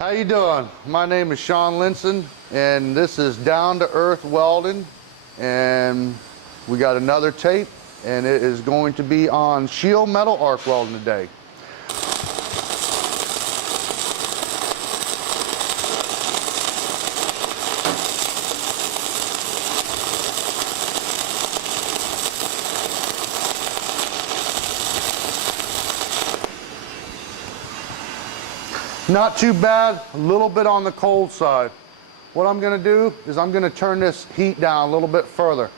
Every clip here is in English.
How you doing? My name is Sean Linson, and this is Down to Earth Welding, and we got another tape, and it is going to be on shield metal arc welding today. Not too bad, a little bit on the cold side. What I'm going to do is I'm going to turn this heat down a little bit further.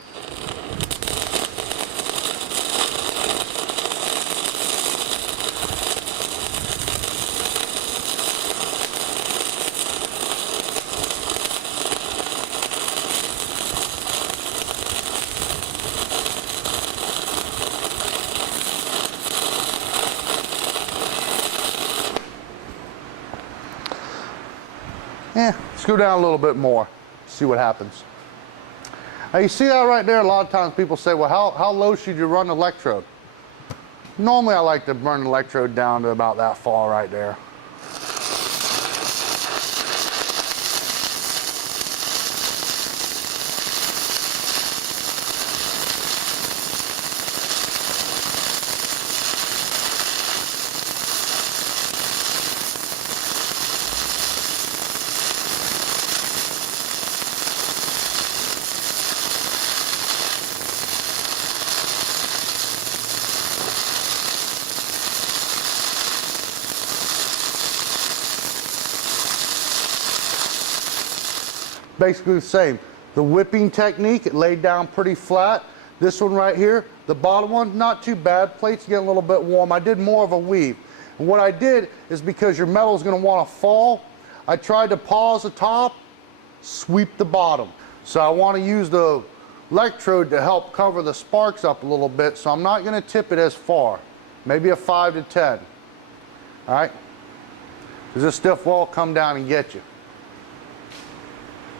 Let's go down a little bit more, see what happens. Now you see that right there, a lot of times people say, well, how low should you run the electrode? Normally I like to run the electrode down to about that far right there. Basically the same. The whipping technique, it laid down pretty flat. This one right here, the bottom one, not too bad. Plate's getting a little bit warm. I did more of a weave. And what I did is because your metal is going to want to fall, I tried to pause the top, sweep the bottom. So I want to use the electrode to help cover the sparks up a little bit, so I'm not going to tip it as far. Maybe a 5 to 10. All right? Because this stuff will all come down and get you.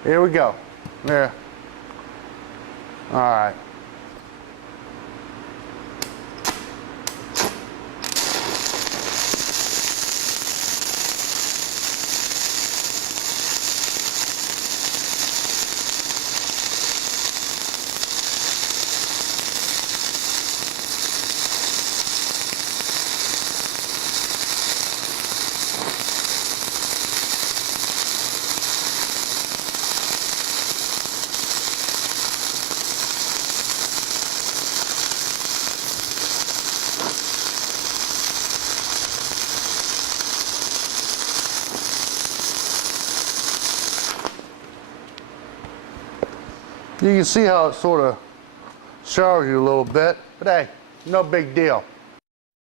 Here we go. There. All right. You can see how it sort of showers you a little bit, but hey, no big deal.